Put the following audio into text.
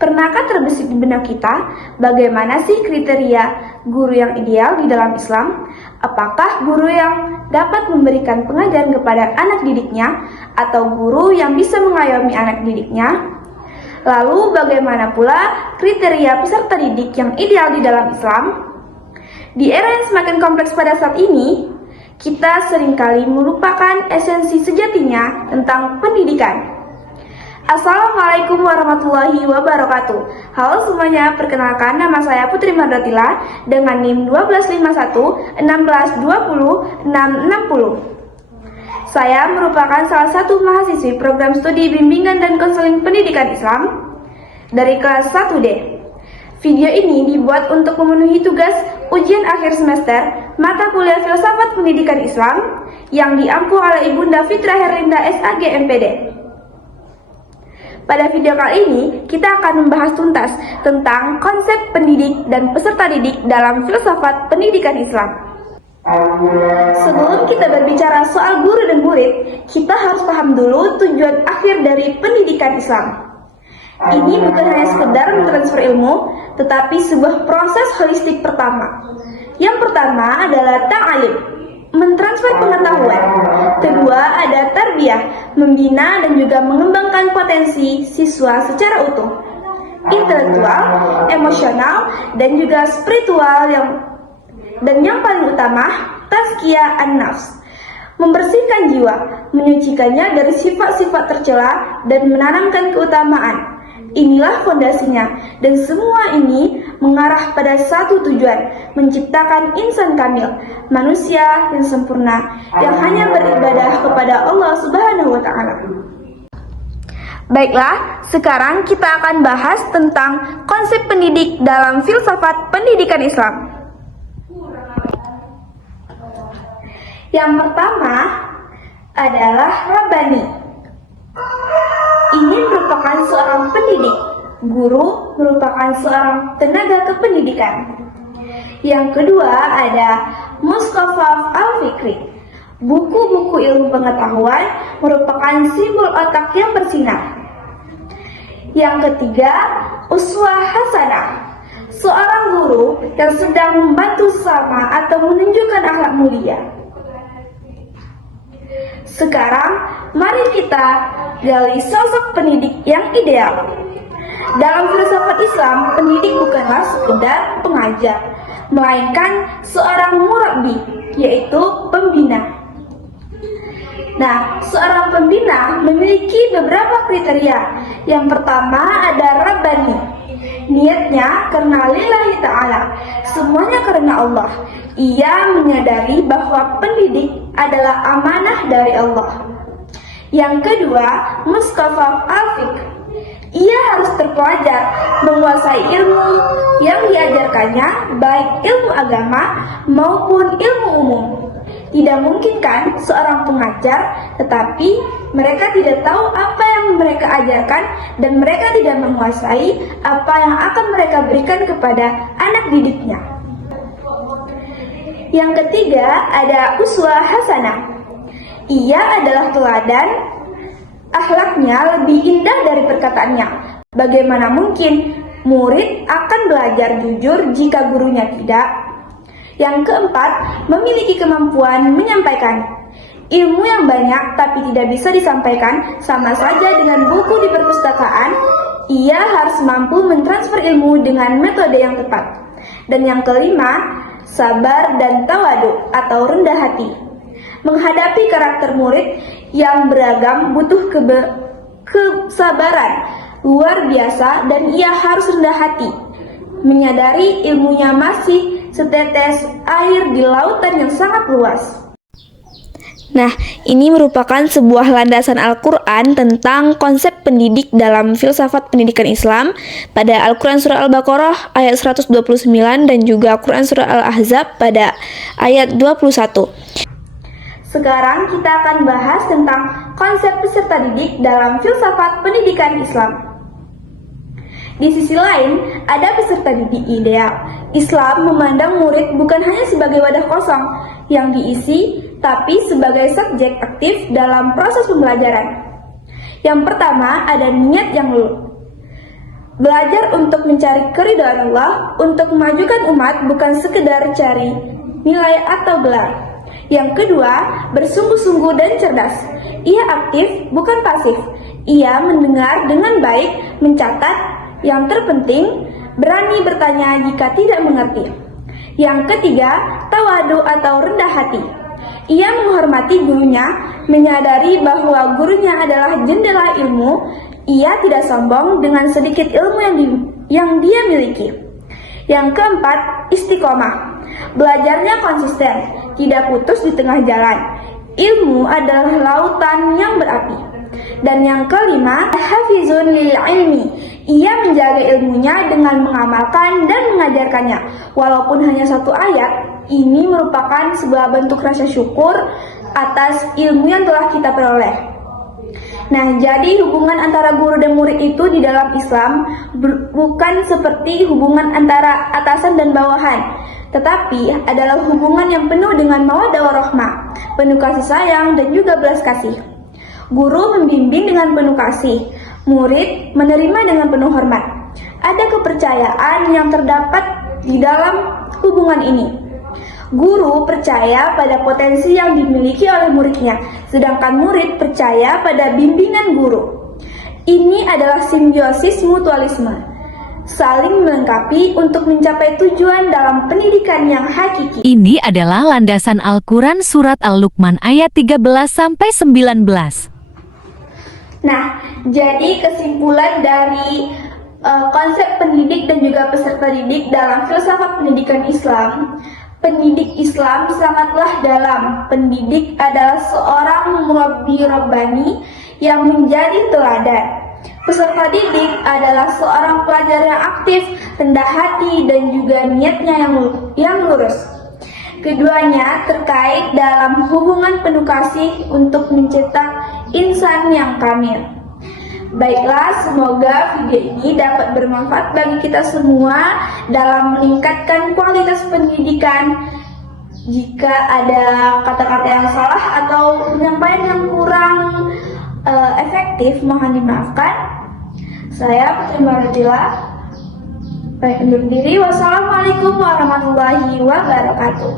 Pernahkah terbesit di benak kita bagaimana sih kriteria guru yang ideal di dalam Islam? Apakah guru yang dapat memberikan pengajaran kepada anak didiknya atau guru yang bisa mengayomi anak didiknya? Lalu bagaimana pula kriteria peserta didik yang ideal di dalam Islam? Di era yang semakin kompleks pada saat ini, kita seringkali melupakan esensi sejatinya tentang pendidikan. Assalamualaikum warahmatullahi wabarakatuh. Halo semuanya, perkenalkan nama saya Putri Mardatila dengan NIM 1251 1620 660. Saya merupakan salah satu mahasiswi program studi bimbingan dan konseling pendidikan Islam dari kelas 1D. Video ini dibuat untuk memenuhi tugas ujian akhir semester mata kuliah Filsafat Pendidikan Islam yang diampu oleh Ibunda Fitra Herlinda SAG MPD. Pada video kali ini, kita akan membahas tuntas tentang konsep pendidik dan peserta didik dalam filsafat pendidikan Islam. Sebelum kita berbicara soal guru dan murid, kita harus paham dulu tujuan akhir dari pendidikan Islam. Ini bukan hanya sekedar mentransfer ilmu, tetapi sebuah proses holistik pertama. Yang pertama adalah ta'alim, mentransfer pengetahuan. Kedua ada tarbiyah, membina dan juga mengembangkan potensi siswa secara utuh, intelektual, emosional, dan juga spiritual. Dan yang paling utama, tazkiyah an-nafs, membersihkan jiwa, menyucikannya dari sifat-sifat tercela dan menanamkan keutamaan. Inilah fondasinya, dan semua ini mengarah pada satu tujuan, menciptakan insan kamil, manusia yang sempurna, yang hanya beribadah kepada Allah Subhanahu wa Ta'ala. Baiklah, sekarang kita akan bahas tentang konsep pendidik dalam filsafat pendidikan Islam. Yang pertama adalah Rabbani. Ini merupakan seorang pendidik. Guru merupakan seorang tenaga kependidikan. Yang kedua ada Mustafa Al-Fikri. Buku-buku ilmu pengetahuan merupakan simbol otak yang bersinar. Yang ketiga, Uswah Hasanah. Seorang guru yang sedang membantu sesama atau menunjukkan akhlak mulia. Sekarang, mari kita gali sosok pendidik yang ideal. Dalam filsafat Islam, pendidik bukanlah sekedar pengajar, melainkan seorang murabbi, yaitu pembina. Nah, seorang pembina memiliki beberapa kriteria. Yang pertama ada Rabbani. Niatnya karena lillahi ta'ala, semuanya karena Allah. Ia menyadari bahwa pendidik adalah amanah dari Allah. Yang kedua, Mustafa Al-Fikri. Ia harus terpelajar, menguasai ilmu yang diajarkannya, baik ilmu agama maupun ilmu umum. Tidak mungkin kan seorang pengajar, tetapi mereka tidak tahu apa yang mereka ajarkan dan mereka tidak menguasai apa yang akan mereka berikan kepada anak didiknya. Yang ketiga ada Uswah Hasanah. Ia adalah teladan, akhlaknya lebih indah dari perkataannya. Bagaimana mungkin murid akan belajar jujur jika gurunya tidak? Yang keempat, memiliki kemampuan menyampaikan. Ilmu yang banyak tapi tidak bisa disampaikan sama saja dengan buku di perpustakaan. Ia harus mampu mentransfer ilmu dengan metode yang tepat. Dan yang kelima, sabar dan tawadu atau rendah hati. Menghadapi karakter murid yang beragam butuh kesabaran luar biasa dan ia harus rendah hati. Menyadari ilmunya masih setetes air di lautan yang sangat luas. Nah, ini merupakan sebuah landasan Al-Quran tentang konsep pendidik dalam filsafat pendidikan Islam pada Al-Quran Surah Al-Baqarah ayat 129 dan juga Al-Quran Surah Al-Ahzab pada ayat 21. Sekarang kita akan bahas tentang konsep peserta didik dalam filsafat pendidikan Islam. Di sisi lain, ada peserta didik ideal. Islam memandang murid bukan hanya sebagai wadah kosong yang diisi, tapi sebagai subjek aktif dalam proses pembelajaran. Yang pertama, ada niat yang Belajar untuk mencari keridhaan Allah, untuk memajukan umat bukan sekedar cari nilai atau gelar. Yang kedua, bersungguh-sungguh dan cerdas. Ia aktif, bukan pasif. Ia mendengar dengan baik, mencatat. Yang terpenting, berani bertanya jika tidak mengerti. Yang ketiga, tawadu atau rendah hati. Ia menghormati gurunya, menyadari bahwa gurunya adalah jendela ilmu. Ia tidak sombong dengan sedikit ilmu yang dia miliki. Yang keempat, istiqomah. Belajarnya konsisten, tidak putus di tengah jalan. Ilmu adalah lautan yang berapi. Dan yang kelima, hafizun lil ilmi. Ia menjaga ilmunya dengan mengamalkan dan mengajarkannya. Walaupun hanya satu ayat, ini merupakan sebuah bentuk rasa syukur atas ilmu yang telah kita peroleh. Nah, jadi hubungan antara guru dan murid itu di dalam Islam bukan seperti hubungan antara atasan dan bawahan, tetapi adalah hubungan yang penuh dengan mawaddah warahmah, penuh kasih sayang dan juga belas kasih. Guru membimbing dengan penuh kasih, murid menerima dengan penuh hormat. Ada kepercayaan yang terdapat di dalam hubungan ini. Guru percaya pada potensi yang dimiliki oleh muridnya, sedangkan murid percaya pada bimbingan guru. Ini adalah simbiosis mutualisme, saling melengkapi untuk mencapai tujuan dalam pendidikan yang hakiki. Ini adalah landasan Al-Quran Surat Al-Luqman ayat 13-19. Nah, jadi kesimpulan dari konsep pendidik dan juga peserta didik dalam filsafat pendidikan Islam. Pendidik Islam sangatlah dalam. Pendidik adalah seorang murabbi rabbani yang menjadi teladan. Peserta didik adalah seorang pelajar yang aktif, rendah hati, dan juga niatnya yang lurus. Keduanya terkait dalam hubungan penuh kasih untuk mencetak insan yang kamil. Baiklah, semoga video ini dapat bermanfaat bagi kita semua dalam meningkatkan kualitas pendidikan. Jika ada kata-kata yang salah atau penyampaian yang kurang efektif, mohon dimaafkan. Saya Putri Maratila. Baik, undur diri. Wassalamualaikum warahmatullahi wabarakatuh.